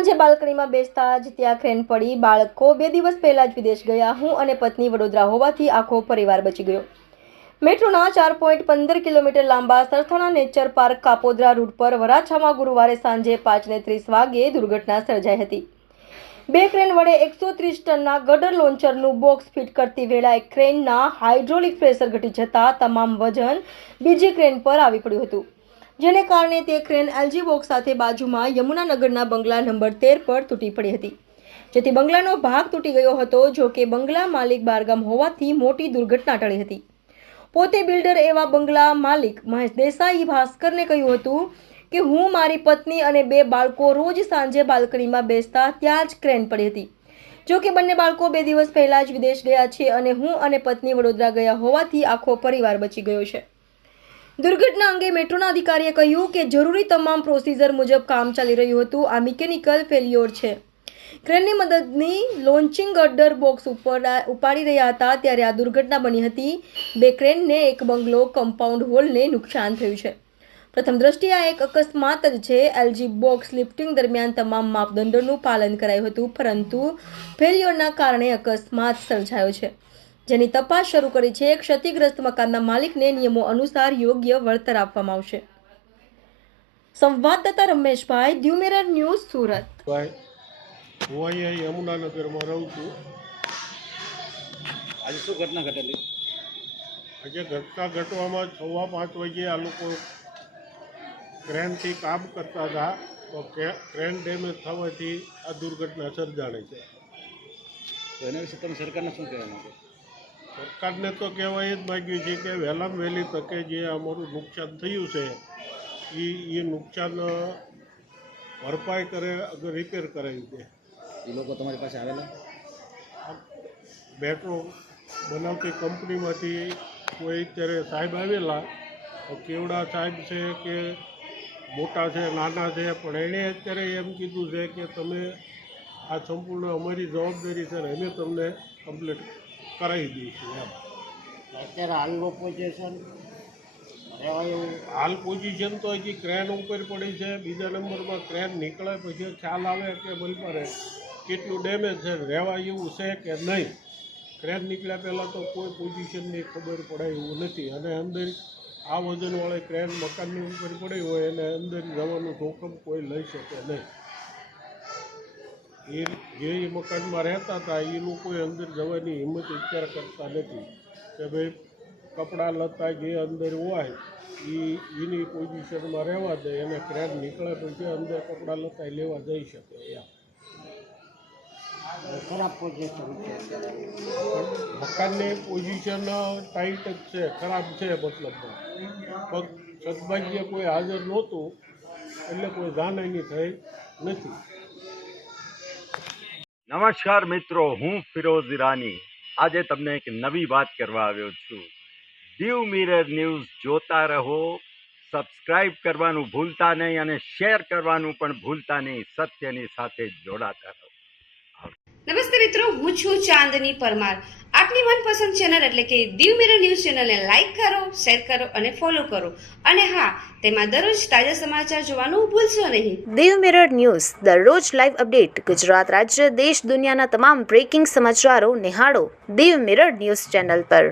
સાંજે બાલ્કનીમાં બેસતા જ ત્યાં ક્રેન પડી. બાળકો 2 દિવસ પહેલા જ વિદેશ ગયા. હું અને પત્ની વડોદરા હોવાથી આખો પરિવાર બચી ગયો. મેટ્રોના 4.15 કિલોમીટર લાંબા Sarthana nature park Kapodra route પર વરાછામાં ગુરુવારે સાંજે 5:30 વાગ્યે દુર્ઘટના સર્જાઈ હતી. 2 ક્રેન વડે 130 ટનના ગટર લોન્ચરનું બોક્સ ફિટ કરતી વેળાએ ક્રેનના હાઇડ્રોલિક પ્રેશર ઘટી જતા તમામ વજન બીજી ક્રેન પર આવી પડ્યું હતું, જેને કારણે તે ક્રેન એલજી બોક્સ સાથે બાજુમાં યમુનાનગરના બંગલા નંબર 13 પર તૂટી પડી હતી, જેથી બંગલાનો ભાગ તૂટી ગયો હતો. જો કે બંગલા માલિક બારગામ હોવાથી મોટી દુર્ઘટના ટળી હતી. પોતે બિલ્ડર એવા બંગલા માલિક મહેશ દેસાઈ ભાસ્કરને કહ્યું હતું કે હું, મારી પત્ની અને 2 બાળકો રોજ સાંજે બાલ્કનીમાં બેસતા ત્યાં જ ક્રેન પડી હતી. જો કે બંને બાળકો 2 દિવસ પહેલા જ વિદેશ ગયા છે અને હું અને પત્ની વડોદરા ગયા હોવાથી આખો પરિવાર બચી ગયો છે. દુર્ઘટના અંગે મેટ્રોના અધિકારીએ કહ્યું કે જરૂરી તમામ પ્રોસિજર મુજબ કામ ચાલી રહ્યું હતું. આ મિકેનિકલ ફેલ્યોર છે. ક્રેનની મદદની લોન્ચિંગ ગટર બોક્સ ઉપાડી રહ્યા હતા ત્યારે આ દુર્ઘટના બની હતી. 2 ક્રેનને એક બંગલો કમ્પાઉન્ડ હોલને નુકસાન થયું છે. પ્રથમ દ્રષ્ટિએ આ એક અકસ્માત જ છે. એલજી બોક્સ લિફ્ટિંગ દરમિયાન તમામ માપદંડોનું પાલન કરાયું હતું, પરંતુ ફેલ્યોરના કારણે અકસ્માત સર્જાયો છે, જેની તપાસ શરૂ કરી છે. ક્ષતિગ્રસ્ત મકાનના માલિકને નિયમો અનુસાર યોગ્ય વળતર આપવામાં આવશે. સંવાદદાતા રમેશભાઈ, દીવ મિરર ન્યૂઝ, સુરત. હું અહીંયા યમુનાનગરમાં રહું છું. આજે શું ઘટના ઘટેલી? આજે ઘટના ઘટવામાં 5:15 વાગે આ લોકો ક્રેનથી કામ કરતા હતા, તો ક્રેન ડેમેજ થવાથી આ દુર્ઘટના સર્જાણી છે. તો એના વિશે તમે સરકારને શું કહેવા માંગો? સરકારને તો કહેવાય જ માગ્યું છે કે વહેલામાં વહેલી તકે જે અમારું નુકસાન થયું છે એ નુકસાન ભરપાઈ કરે, અગર રિપેર કરાવી દે. એ લોકો તમારી પાસે આવેલા? મેટ્રો બનાવતી કંપનીમાંથી કોઈ અત્યારે સાહેબ આવેલા, કેવડા સાહેબ છે કે મોટા છે, નાના છે, પણ એણે અત્યારે એમ કીધું છે કે તમે આ સંપૂર્ણ અમારી જવાબદારી છે ને અમે તમને કમ્પ્લીટ કરાવી દઈશું એમ. અત્યારે હાલનું પોઝિશન હાલ પોઝિશન તો હજી ક્રેન ઉપર પડી છે. બીજા નંબરમાં ક્રેન નીકળે પછી ખ્યાલ આવે કે બલપારે કેટલું ડેમેજ છે, રહેવા એવું છે કે નહીં. ક્રેન નીકળ્યા પહેલાં તો કોઈ પોઝિશનની ખબર પડે એવું નથી, અને અંદર આ વજનવાળી ક્રેન મકાનની ઉપર પડી હોય અને અંદર જવાનું જોખમ કોઈ લઈ શકે નહીં. એ જે મકાનમાં રહેતા હતા એ લોકોએ અંદર જવાની હિંમત અત્યારે કરતા નથી કે ભાઈ કપડાં લતા જે અંદર હોય એની પોઝિશનમાં રહેવા દે, અને ક્રેન નીકળે પછી અંદર કપડાં લતા લેવા જઈ શકે એમ. ખરાબ પોઝિશન છે. મકાનની પોઝિશન ટાઈટ જ છે, ખરાબ છે. મતલબમાં પગ સદભાગ્ય કોઈ હાજર નહોતું એટલે કોઈ જાનહાની થઈ નથી. નમસ્કાર મિત્રો, હું ફિરોઝ ઈરાની આજે તમને એક નવી વાત કરવા આવ્યો છું. દીવ મિરર ન્યૂઝ જોતા રહો, સબસ્ક્રાઇબ કરવાનું ભૂલતા નહીં અને શેર કરવાનું પણ ભૂલતા નહીં. સત્યની સાથે જોડાતા રહો. નમસ્તે મિત્રો, હું છું ચાંદની પરમાર. આપની મનપસંદ ચેનલ એટલે કે દીવ મિરર ન્યૂઝ ચેનલને લાઈક કરો, શેર કરો અને ફોલો કરો. અને હા, તેમાં દરરોજ તાજા સમાચાર જોવાનું ભૂલશો નહીં. દીવ મિરર ન્યૂઝ દરરોજ લાઈવ અપડેટ ગુજરાત રાજ્ય, દેશ, દુનિયાના તમામ બ્રેકિંગ સમાચારો નિહાળો દીવ મિરર ન્યૂઝ ચેનલ પર.